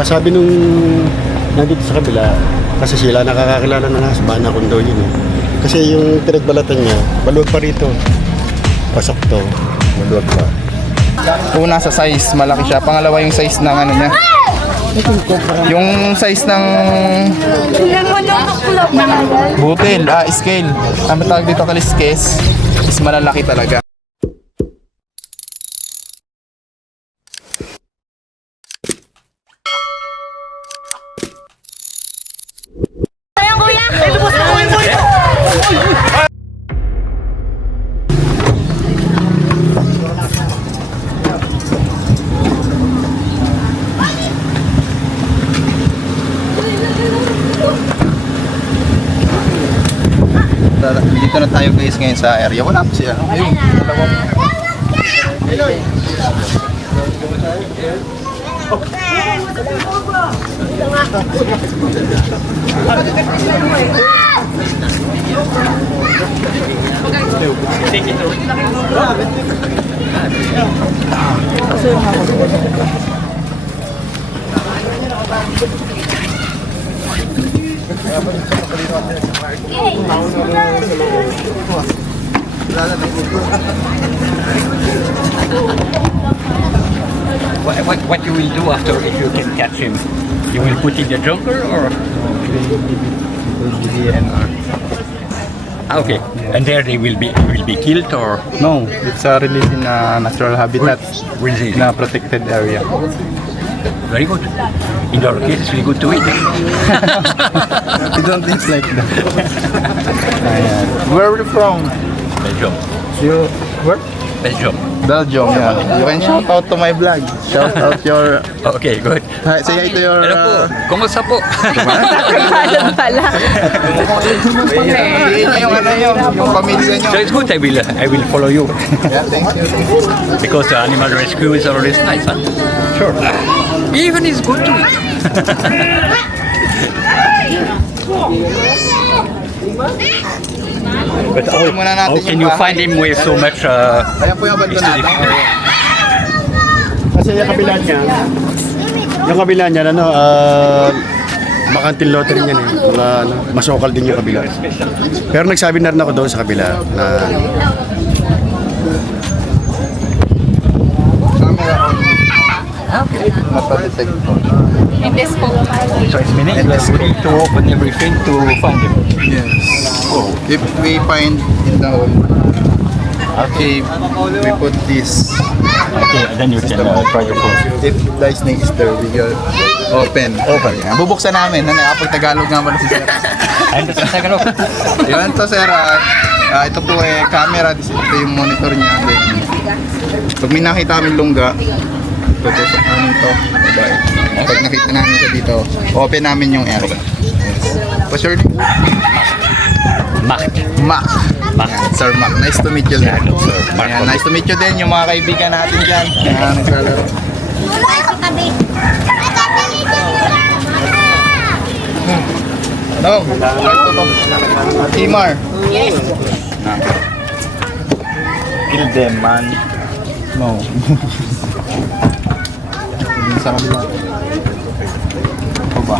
Sabi nung nandito sa kabila, kasi sila nakakakilala na nga sa Bana Kundo yun eh. Kasi yung pinagbalatan niya, baluwag pa rito. Pasok to, baluwag pa. Una sa size, malaki siya. Pangalawa yung size ng ano niya. Yung size ng butil, scale. Ang tawag dito kaliskes is malalaki talaga. Dito na tayo guys ngayon sa area. Wala pa siya. Ayun, dalawang. What you will do after if you can catch him? You will put in the jungle or? Okay, and there they will be killed or? No, it's a release in a natural habitat Release. in a protected area. Very good. In our case, it's really good to eat. We don't eat like that. Ayan. Where are you from? Belgium. You where? Belgium. Belgium, yeah. You can shout out to my vlog. Shout out your... Okay, good. Hi, say hi to your... Hello po. Kumusta po? Alam pala. yung ano yung pamilya nyo. So it's good. I will follow you Yeah, thank you. because the animal rescue is always nice. Huh? Sure. Even it's good to eat. But how can you find him with so much? Ayan po yung bando natin. Kasi yung kabila niya, ano, bakantin lottery niya eh. Mga, ano, masokal din yung kabila. Pero nagsabi na rin ako doon sa kabila na Mapapatect po. In this book. So it's meaning we need to open everything to find him. Yes. Oh, if we find in the hole, okay, we put this. Okay, then you can try your phone. If the snake is there, we will open. Yan. Bubuksan namin. Kapag Tagalog nga pala si Sir. And the second off. Yan to Sir. Ito po camera. Ito yung monitor niya. Then, pag may nakita kami lungga, tutusok namin to. Diba? Pag nakita namin siya dito, open namin yung area. Yes. What's your name? Mark. Mac. Mark. Sir Mac. Nice to meet you, sir. Sir Mark. Ayan, nice to meet you din yung mga kaibigan natin dyan. Ayan, naglalaro. No, ito to. Timar. Yes. Kill them, man. No. Hindi sa kabila. Ito ba?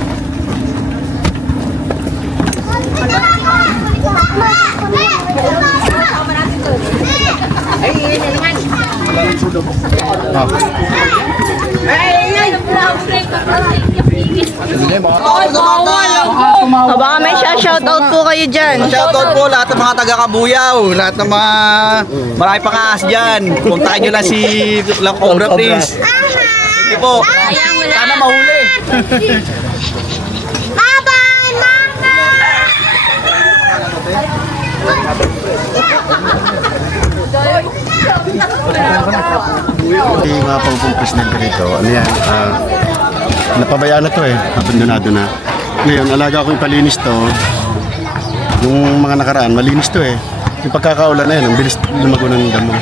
Ah. Baka may shoutout po kayo dyan. Shoutout po lahat ng mga taga-Kabuyaw, lahat ng mga marami pang aas dyan. Puntahan nyo lang si Lang Cobra Prince. Sige po, sana mahuli. Bye-bye, Mama! yung mga pagpumpis na ganito, ano yan, napabayaan na to eh, abandonado na. Ngayon, alaga ko yung palinis to, yung mga nakaraan, malinis to eh. Yung pagkakaulan na yan, ang bilis lumago ng damo.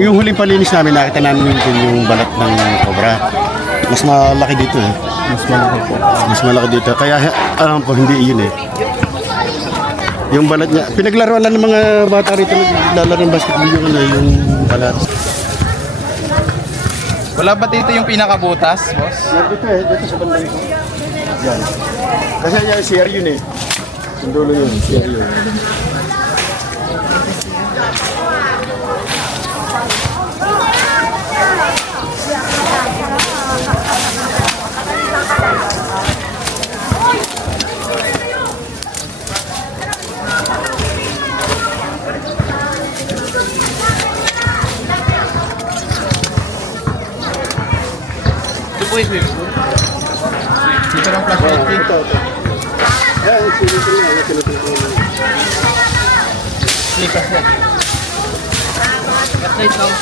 Yung huling palinis namin, nakita namin yung balat ng cobra. Mas malaki dito eh. Mas malaki po. Mas malaki dito. Kaya alam ko, hindi iyon eh. Yung balat niya, pinaglaruan lang ng mga bata rito, naglalaro ng basketball yung ano, yung balat. Wala ba dito yung pinakabutas, boss? Dito dito sa banda ito. Yan. Kasi yan, CR yun eh. Yung dulo yun, CR yun. Dito lang flashlight key. Yan, sinitin na. Yan, sinitin na. Likas yan. Flashlight lang.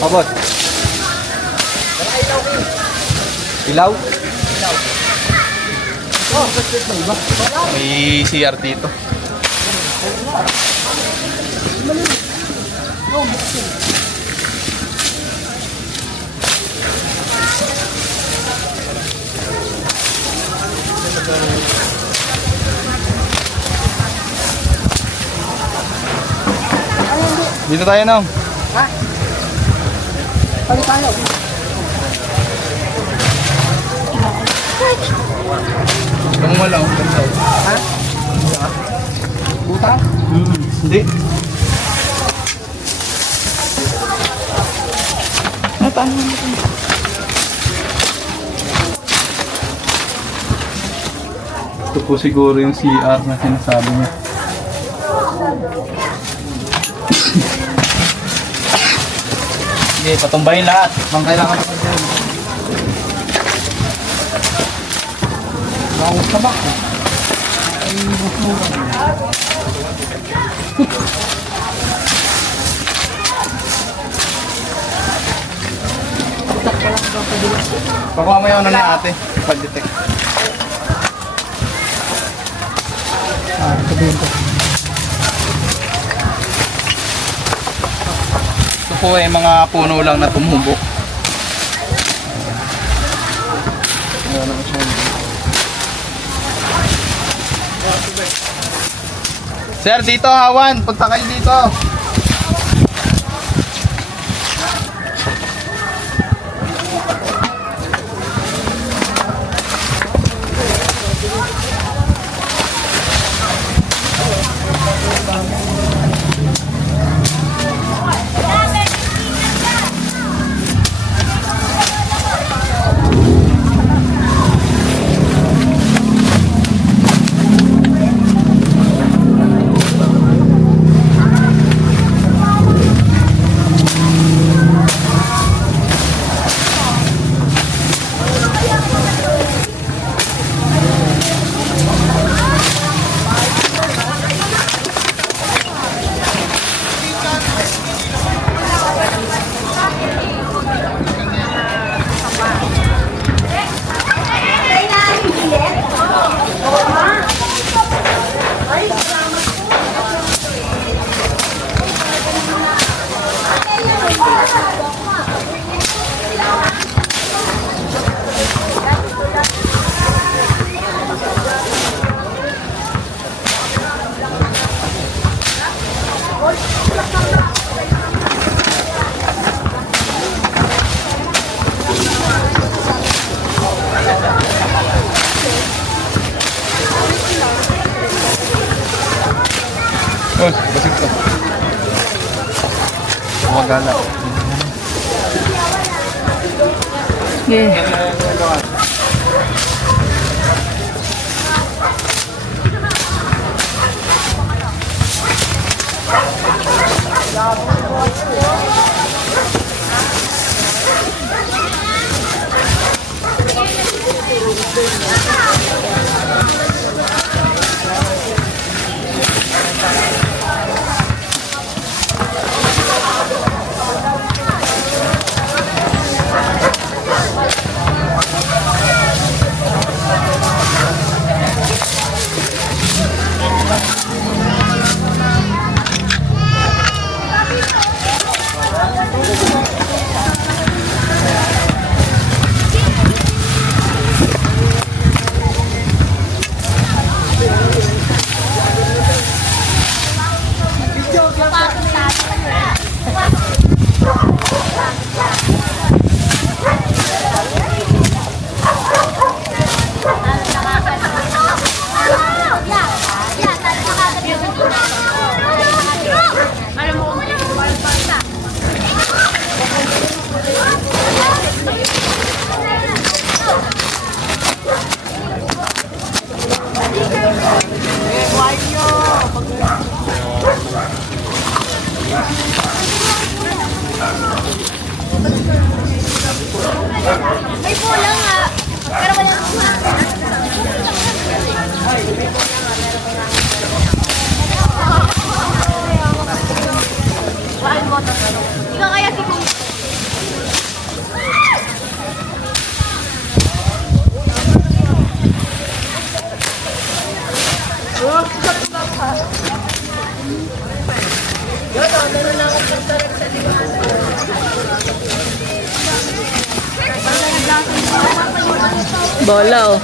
Pabot. Ilaw? May CR dito. Dito tayo nang. Kung wala, ha? Butang? Hindi. Ito po siguro yung CR na sinasabi niya. Sige, patumbahin lahat. Mang kailangan pa dyan. Naungot na ba? Pakuha mo yung ano na ate. Pag-detect. Ito po ay mga puno lang na tumubo. Sir, dito Hawan. Punta kayo dito. Oh, basig to. Magala. Bolaw.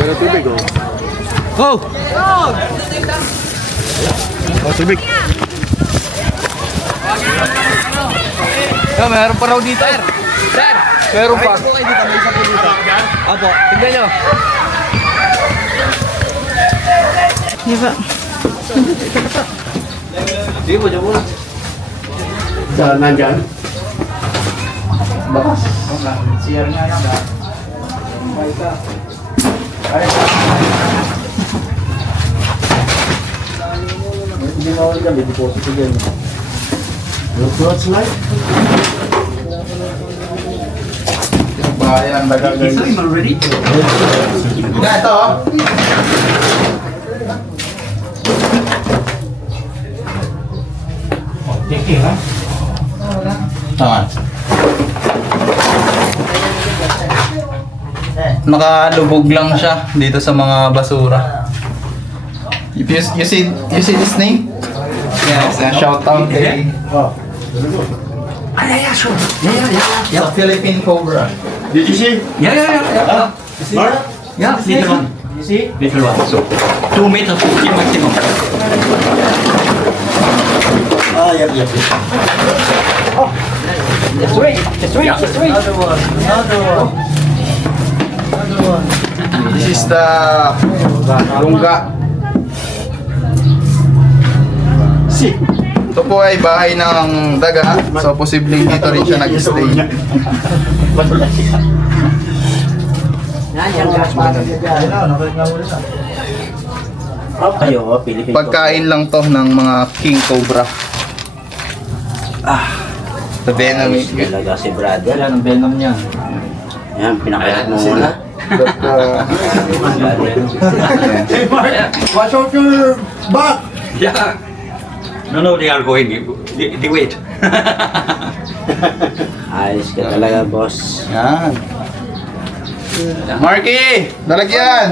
Meron tubig, oh. Go! Oh, tubig. Meron pa raw dito. Sir! Meron pa. Apo, tignan nyo. Di ba? Di mo, dyan mo. Saan nandyan? CR nga yan. Hindi mo ulit kami, deposit ko dyan. What's like? Bayan, daga guys. already? Na, ito oh. Tama. Nakalubog lang siya dito sa mga basura. If you see this name? Yes, shout out kay Sure. Yeah. sa Philippine Cobra. Did you see? Yeah. Mark? Yeah, little one. You see? Little one. So, 2 meters 50 maximum. Ah, yep. Just wait. This is the lungga. See? Ito po ay bahay ng daga. So, posibleng dito rin siya nag-stay. Pagkain lang to ng mga king cobra. The venom is good. Talaga si brother. Yan ang venom niya. Yan, pinakayat mo muna. But, Watch out your back! Yeah. No, they are going. They wait. Ayos ka talaga, boss. yan. Marky! Lalagyan!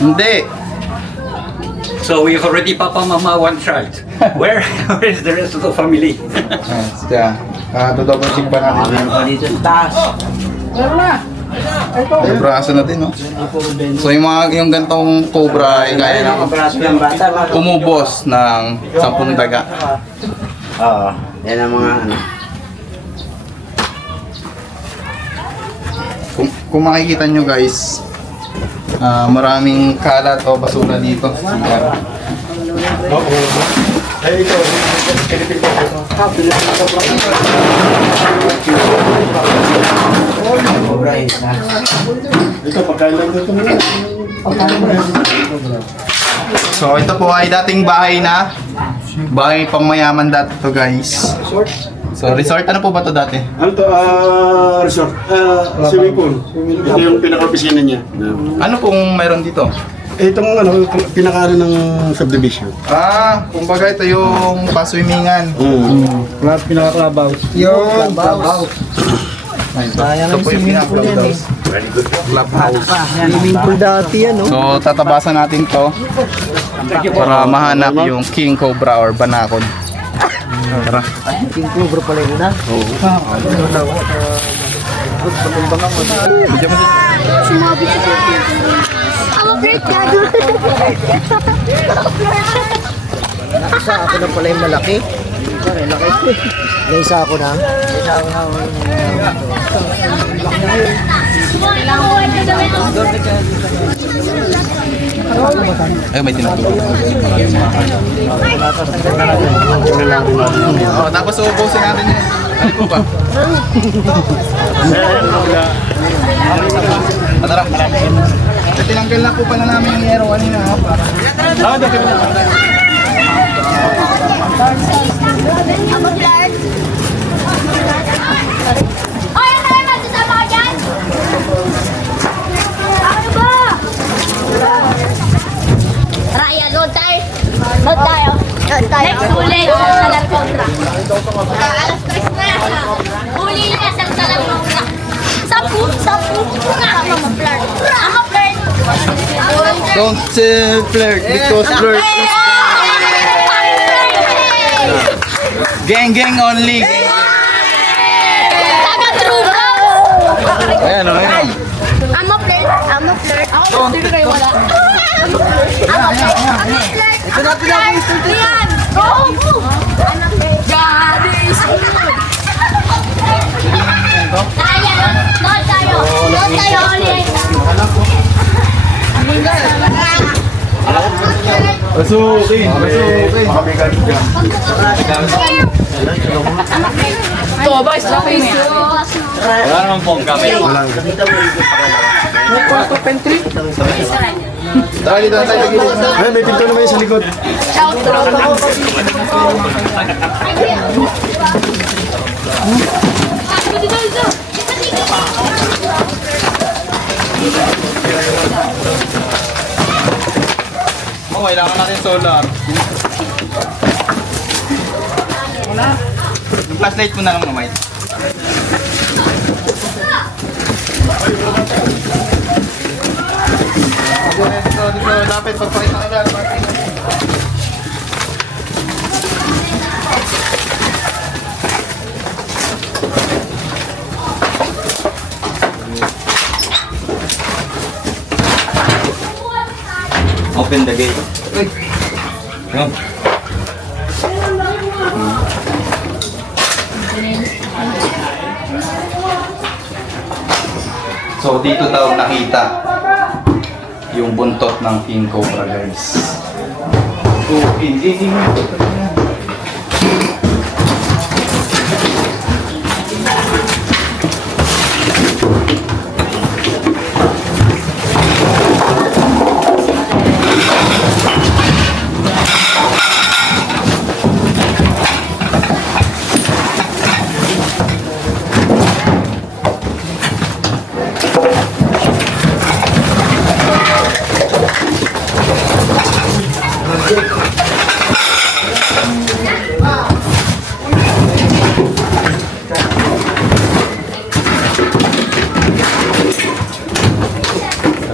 Hindi. So we've already Papa, Mama, one child. Where is the rest of the family? Ayan, siya. Double check pa natin. Meron pa dito sa taas. May braso na din, no? So yung gantong cobra ay kaya Ang braso ng bata. umubos ng 10 daga. Oo. Yan ang mga ano. Kung makikita nyo guys, maraming kalat o basura dito. Ay, ito. Philippine Ito, pagkain lang dito muna. So ito po ay dating bahay na. Bahay pang mayaman dati to guys. So resort, ano po ba to dati? Ano to? Resort. Swimming pool. Ito yung pinaka-opisina niya. Ano pong mayroon dito? Itong pinaka ng subdivision. Kumbaga ito yung paswimmingan. Lahat pinaka-clubhouse. Yung clubhouse. Ito po yung pinaka-clubhouse. Clubhouse. Swimming pool dati yan, no? So tatabasan natin to para mahanap yung king cobra or banakon. Tara. King Cobra pala yun, ha? Isa ako na pala yung malaki. Laki. May isa ako na. Ay, may tinatawag. Tapos uubusin natin yan. Ano po ba? Tara. Tinanggal na po pala namin yung yero kanina. Oy, ano kayo magsasama ka dyan? Ano ba? Tara, yan. Load tayo. Next, huli sa Salar Contra. Alas 3 na. Huli niya sa Salar Contra. Sapu. I'm a flirt. Don't flirt because flirt is gang only. Taga true bro. Ayan, ayan. I'm a flirt. Ako, hindi kayo wala. I'm a flirt. Ito natin ang instant. Yan. Go. God is good. Doon tayo. Pasukin. Wala naman pong kami. Walang. Tara dito na tayo. Ay, may pinto naman yun sa likod. Oh, kailangan natin solar. Yung flashlight mo na lang, mamay. Dito, lapit. Pagpakita ka lang, Martin. Open the gate. Come. So dito daw nakita yung buntot ng king cobra, guys.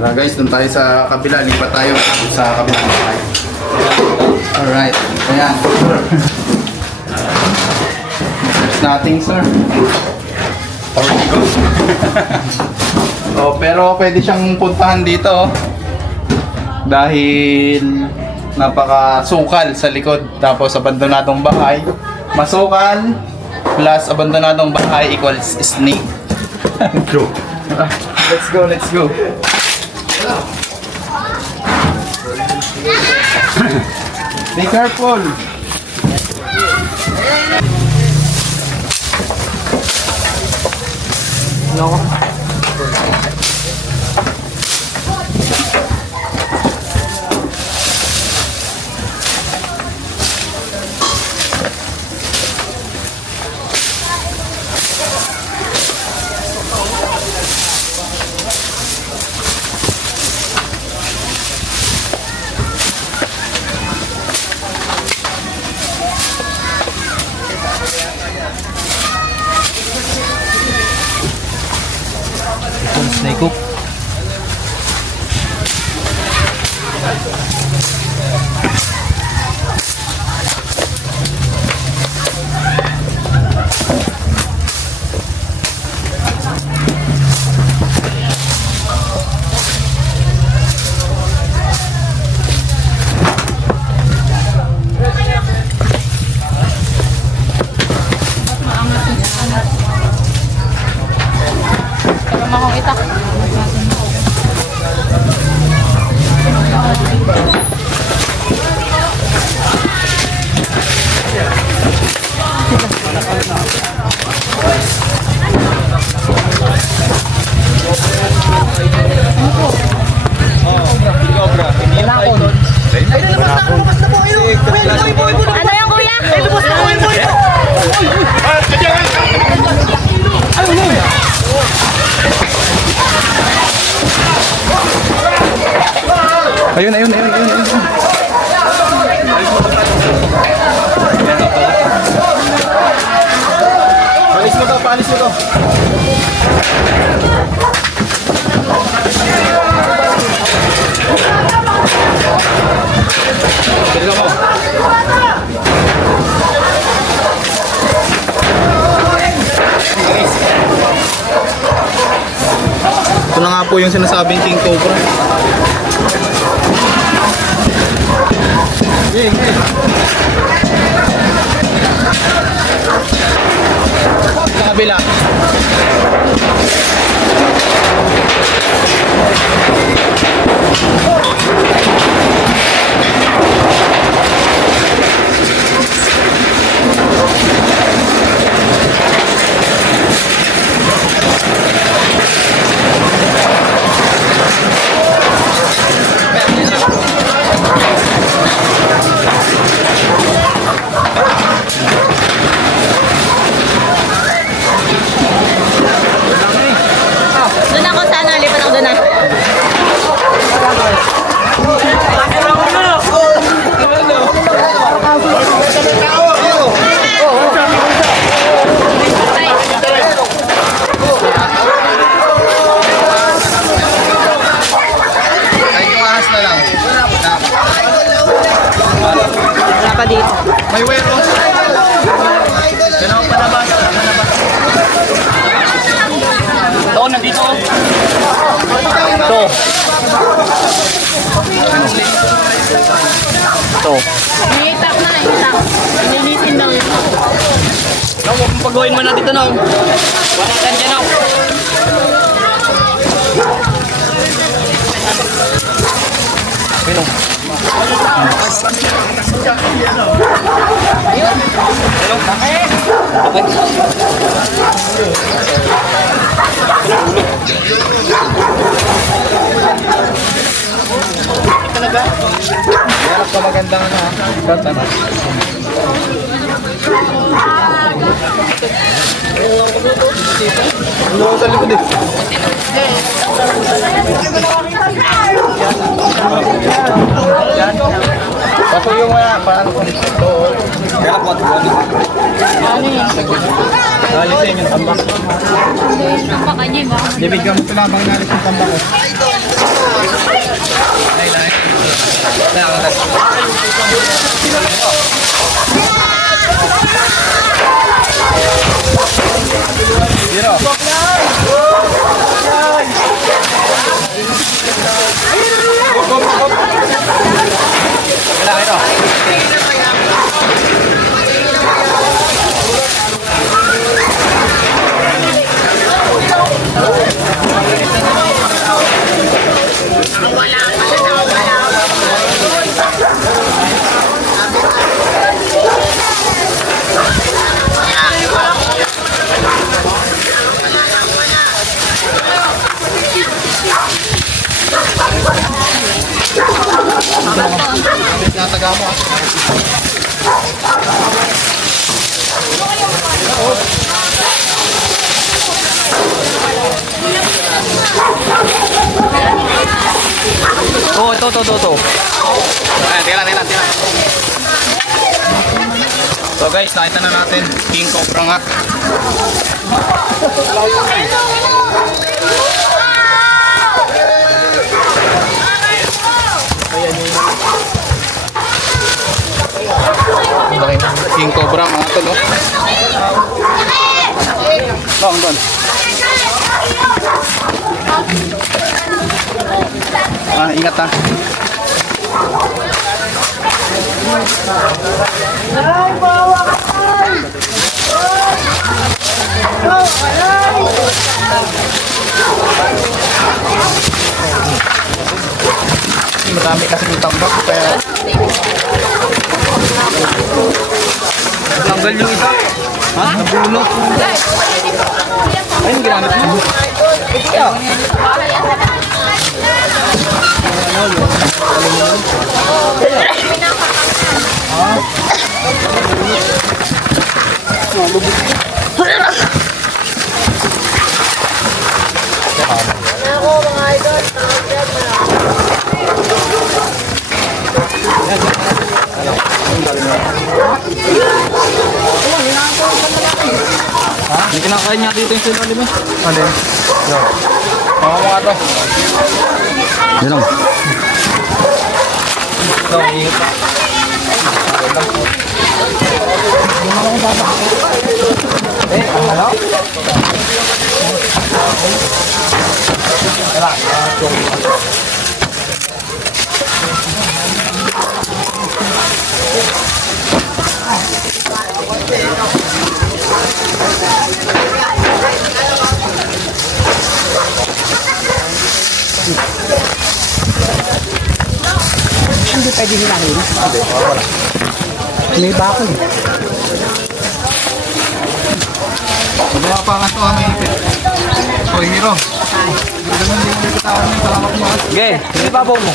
Tara guys, dun tayo sa kabila. Lipat tayo sa kabila. Alright. Ayan. There's nothing, sir. Oh, pero pwede siyang puntahan dito. Oh. Dahil napakasukal sa likod. Tapos abandonadong bahay. Masukal plus abandonadong bahay equals snake. Let's go, let's go. Be careful. Ito na nga po yung sinasabing King Cobra. Sa kabila. Doon ako sana, lipat ako doon na. Ay, yung ahas na lang. Wala pa dito. May wero. Ganun palabas. Ito, nandito. Ito. Ito. Iitak na, iitak. Nilitin daw yun. Huwag mong pagawin mo na dito, no? Wala ka dyan, no? Hanap ka magandang ano, ha? Ano sa likod eh? Paso yung paano ko nito? Kaya ko ito. Alisin yung tambak. Baka niya, baka. David ka mo sila bang nalis yung tambak ko. Tinataga mo ah. Oh, ito. Ayan, tira. So guys, nakita na natin King Cobra nga. King Cobra mga tol, oh. Long doon. Ingat ha. Marami kasi ng tambak kaya tanggal yung isa. Ha? Nabulok. Ayun, ginamit mo. Ha? May kinakain niya dito yung sila, di ba? Alin? Oo, mga to. Yun lang. Ito, ingat pa. Wala pa nga ito may ipit. Hoy, Miro. Ganun din yung bitawan mo. Salamat mo. Sige, hindi pa po mo.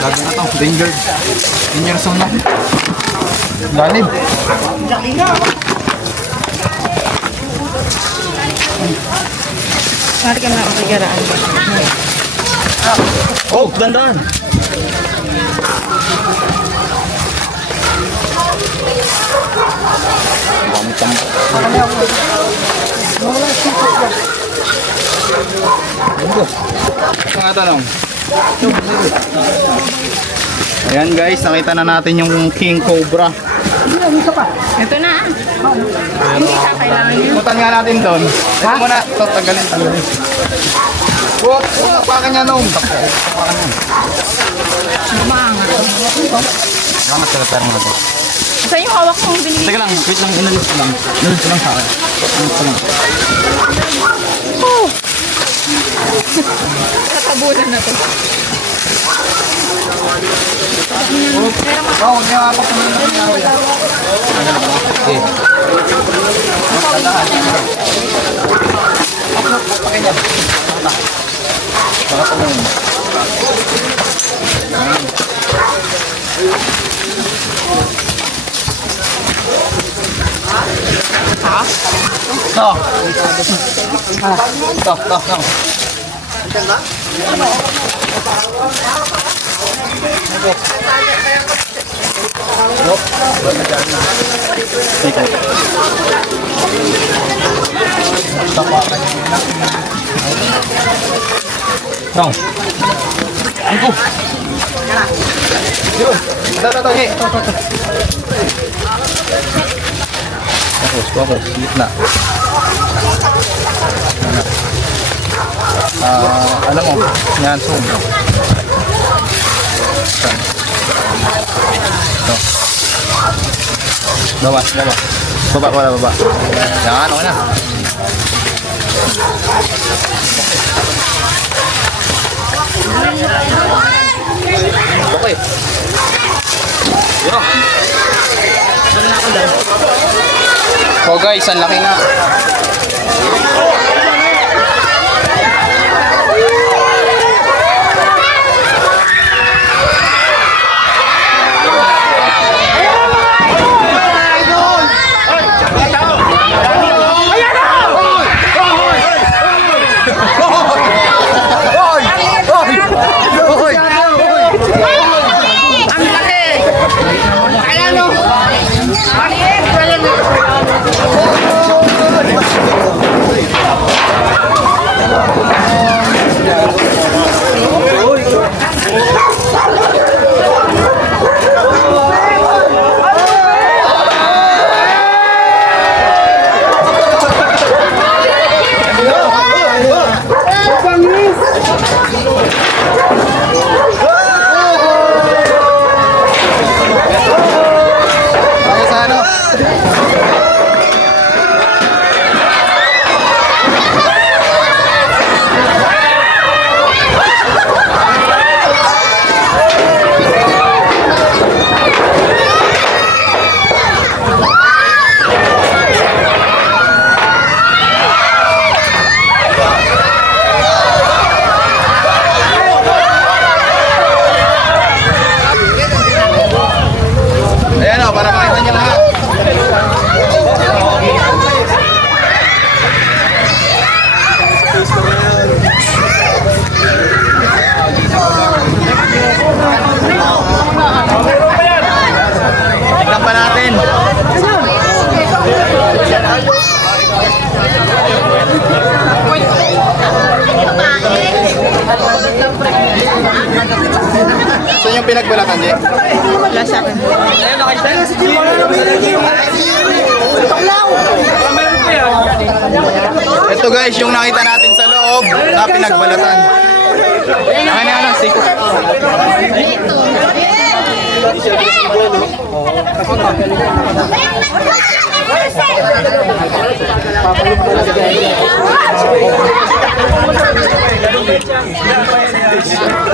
Lagi na to. Danger. Danger zone na. Ganib. Mari ka na ang sigaraan. Oh, dandan. Ito nga tanong. Ayan guys, nakita na natin yung King Cobra. Ito na. Hindi ka kailangan yun. Ikutan nga natin doon. Ito muna. Ito, tagalin. Huwag, tapakan niya nung. Tapakan niya. Salamat sa latar mo na ito. Saan yung hawak mong binigay? Teka lang, wait lang, inalis ko lang. Inalis ko lang sa akin. Inalis ko lang. Katabunan na to. Oo, niya ako sa mga nangyari. Okay. Dong. Angko. Yun. Ito. Hey. Fokus. Gitna. Alam mo, yan, zoom. Baba. Baba. Yan, okay na. Okay. Yun. So guys, ang laki nga. pinagbalatan, Je? Wala sa akin. Ito guys, yung nakita natin sa loob na pinagbalatan. Ano, siko.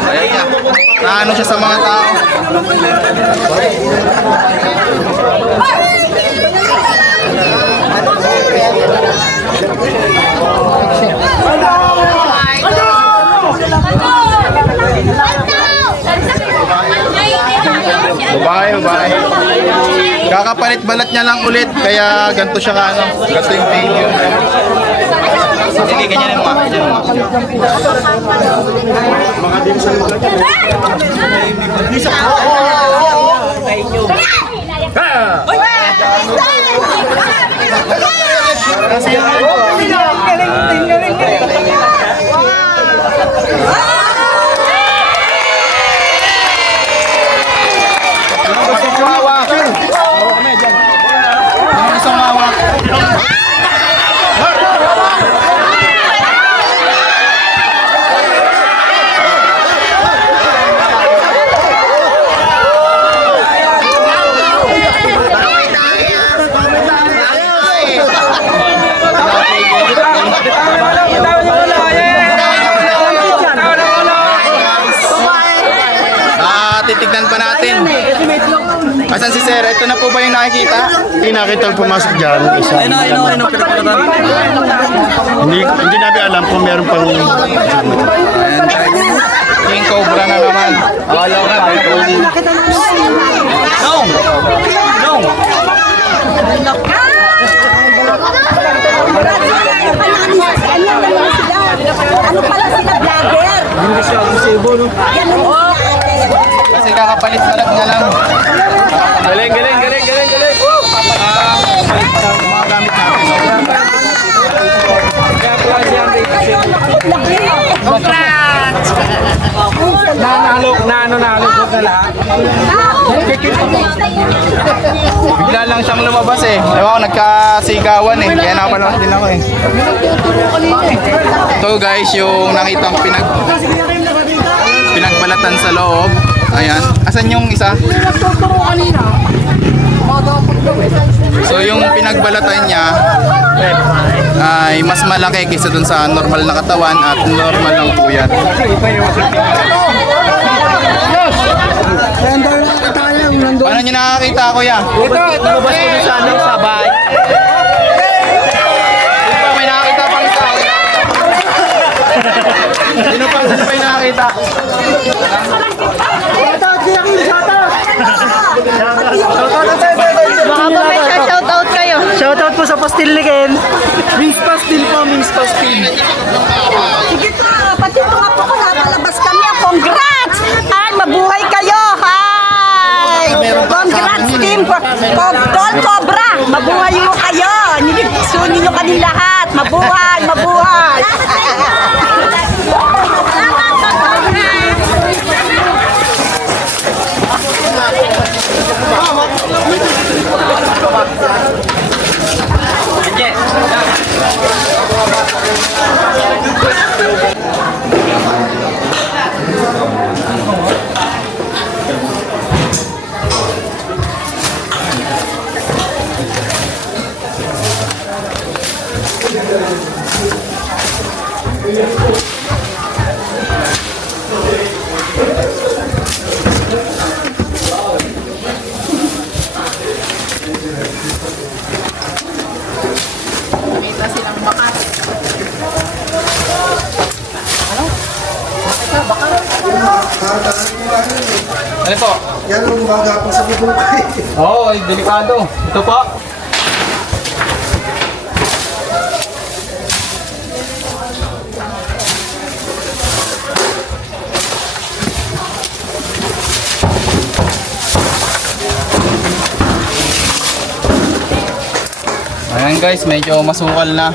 Ayan niya. Naano siya sa mga tao. Babae. Kakapalit balat niya lang ulit, kaya ganito siya ka, ano, ganito yung video. Sige, ganyan mo nga. Titignan pa natin. Asan si Sir? Ito na po ba yung nakikita? Hindi nakita ang pumasok dyan. Isa. Ano, pinagbalatan. Hindi namin alam kung meron pang... King Cobra na naman. Ano pala sila vlogger? Kasi kakapalit balat niya lang. Galing. Mga gamit natin. Nalok na lahat. Bigla lang siyang lumabas eh. Ewan ko, nagkasigawan eh. Kaya napanood din ako eh. Ito guys, yung nakitang pinagbalatan sa loob. Ayan. Asan yung isa? So yung pinagbalatan niya ay mas malaki kaysa dun sa normal na katawan at normal ng puyat. Paano nyo nakakita, kuya? Lumabas ko dun sa anong sabay. Di ba may nakakita pang isa? Sino pa yung nakakita? Baka ba may shoutout kayo? Shoutout po sa Pastilliken. Mings Pastil po, Mings Pastil. Sige po, pati ito nga po kung nakalabas kami. Congrats! Ay, mabuhay kayo! Hi! Congrats team! Call Cobra! Mabuhay mo kayo! Sunin nyo kami lahat! Mabuhay! Mabuhay! Ano po? Yan ang baga po sa bubukay. Oo, ay delikado. Ito po. Ayan guys, medyo masukal na.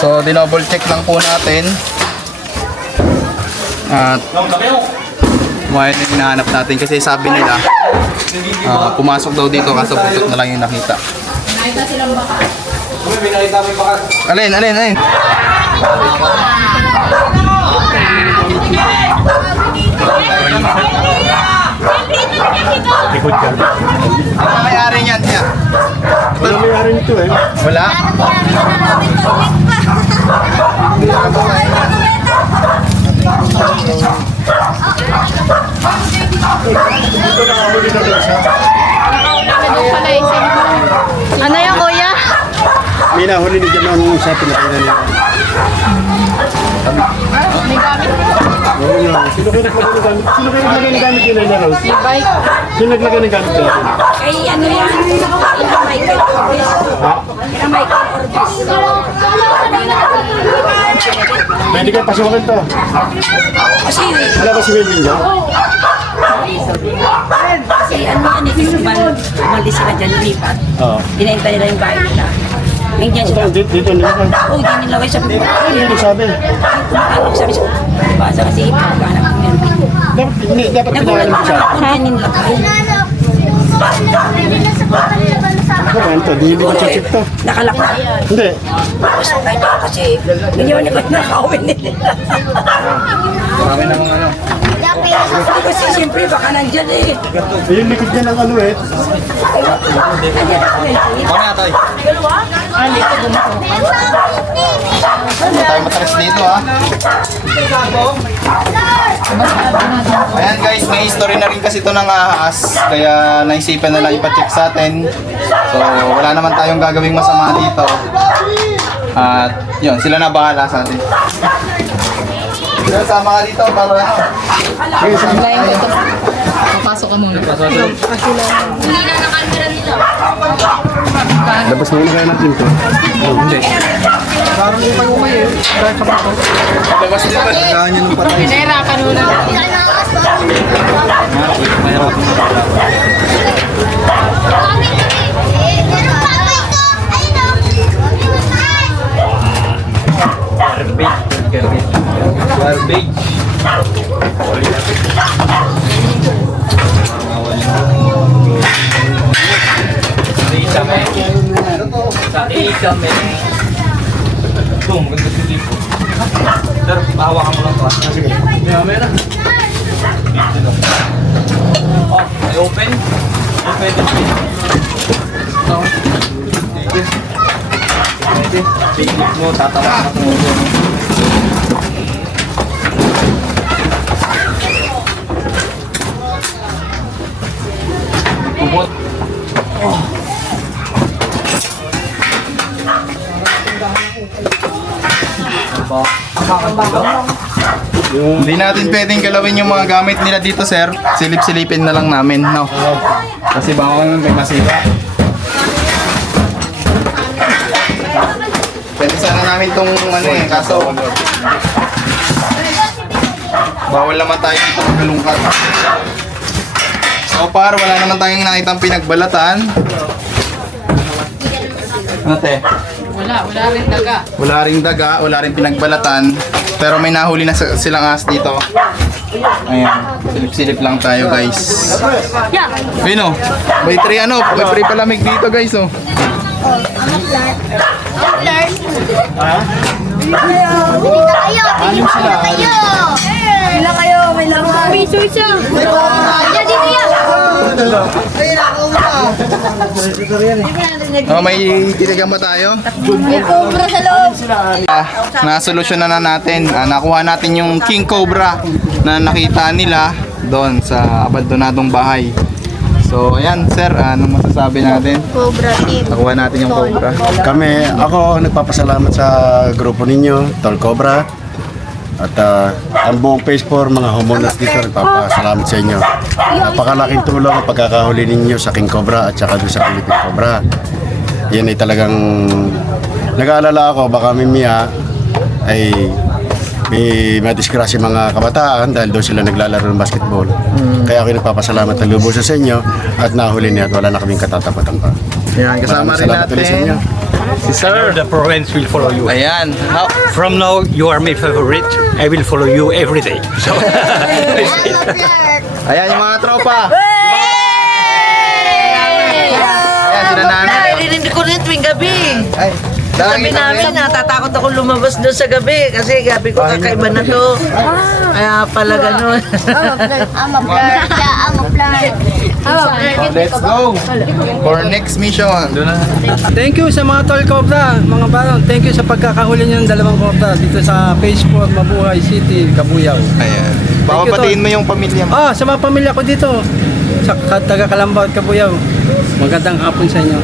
So, dinouble check lang po natin. At Kumain na hinahanap natin kasi sabi nila pumasok daw dito kaso putot na lang yung nakita. Alin? Likod ka. Ano may-ari niyan siya? Wala may-ari nito eh. Wala? Ano yan, kuya? May nahuli ni Jan noon sa pinatay na niya. Oo nga. Sino kayo naglagay ng gamit? Sino kayo naglagay ng gamit nila, Rose? Sino naglagay ng gamit nila? Ay, ano yan? Ina Michael Orbis. Ina Michael Orbis. Pwede ka pasukin to. Kasi, Wala ba si Wilvin dyan? kasi ano yan, umalis sila dyan, lumipat. Oo. Pinahintay nila yung bahay nila. Nandiyan sila. Dito nila ka. Oo, di nila kayo sabi ko. Hindi sabi. Ano sabi ko? Basa kasi pagkahanap ng Melvin. Dapat Nagulat pinakalan mo ako siya. na kung dyan nilagay. Ako ba ito? Di ko check to. Nakalak na. Hindi. Tapos kanya kasi, hindi mo naman nakawin nila. Marami na mga ano. Kasi siyempre baka nandyan eh. Ayun, likod niya ng ano eh. Nandyan ako Melvin. Mamaya tayo. Hindi tayo matras dito Ayan guys, may history na rin kasi ito ng ahas. Kaya naisipan na lang ipacheck sa atin. So wala naman tayong gagawing masama dito. At yun, sila na bahala sa atin. Sama ka dito para ano. Papasok ka muna. Hindi na nakamera nila. Labas muna kaya natin ito. Labas dito. Kailangan nyo ng patay. Pinahirapan mo na. Garbage. Hindi natin pwedeng galawin yung mga gamit nila dito, sir. Silip-silipin na lang namin, no? Kasi baka naman may masira. Pwede sana namin tong ano eh, kaso bawal naman tayo dito magalungkat. So far, wala naman tayong nakitang pinagbalatan. Ano te? Wala rin daga. Wala ring daga, wala ring pinagbalatan. Pero may nahuli na silang ahas dito. Ayan, silip-silip lang tayo guys. Ayun o, may free palamig dito guys oh. Anim sila. Ilan kayo? May laman. Piso siya. Yan, dito yan. Oh, may titigan ba tayo? May cobra sa loob. Nasolusyon na natin. Nakuha natin yung King Cobra na nakita nila doon sa abandonadong bahay. So, ayan, sir, anong masasabi natin? Cobra team. Nakuha natin yung Cobra. Ako nagpapasalamat sa grupo ninyo, Tol Cobra. At ang buong Phase 4, mga homeowners dito, nagpapasalamat sa inyo. Napakalaking tulong ang pagkakahuli ninyo sa King Cobra at saka doon sa Philippine Cobra. Yan ay talagang nag-aalala ako, baka mimiya ay may madisgrasya mga kabataan dahil doon sila naglalaro ng basketball. Kaya ako nagpapasalamat ng lubusan sa inyo at nahuli niya at wala na kaming katatapatan pa. Ayan, kasama rin Salamat ulit sa inyo. natin si Sir. The province will follow you. Ayan. From now, you are my favorite. I will follow you every day. So, Vlog. Ayan yung mga tropa. Ayan, sila nanay. Narinig ko rin tuwing gabi. Ay, Sabi namin, natatakot ako lumabas doon sa gabi kasi gabi ko kakaiba na to. Kaya pala ganun. I'm a flirt. Yeah, I'm a flirt. let's go for next mission. Thank you sa mga Tol Cobra, mga barong. Thank you sa pagkakahuli niyo ng dalawang cobra dito sa Phase 4, Mabuhay City, Cabuyao. Ayan. Papapatiin mo yung pamilya mo. Sa mga pamilya ko dito, sa taga Kalamba at Cabuyao. Magandang hapon sa inyo.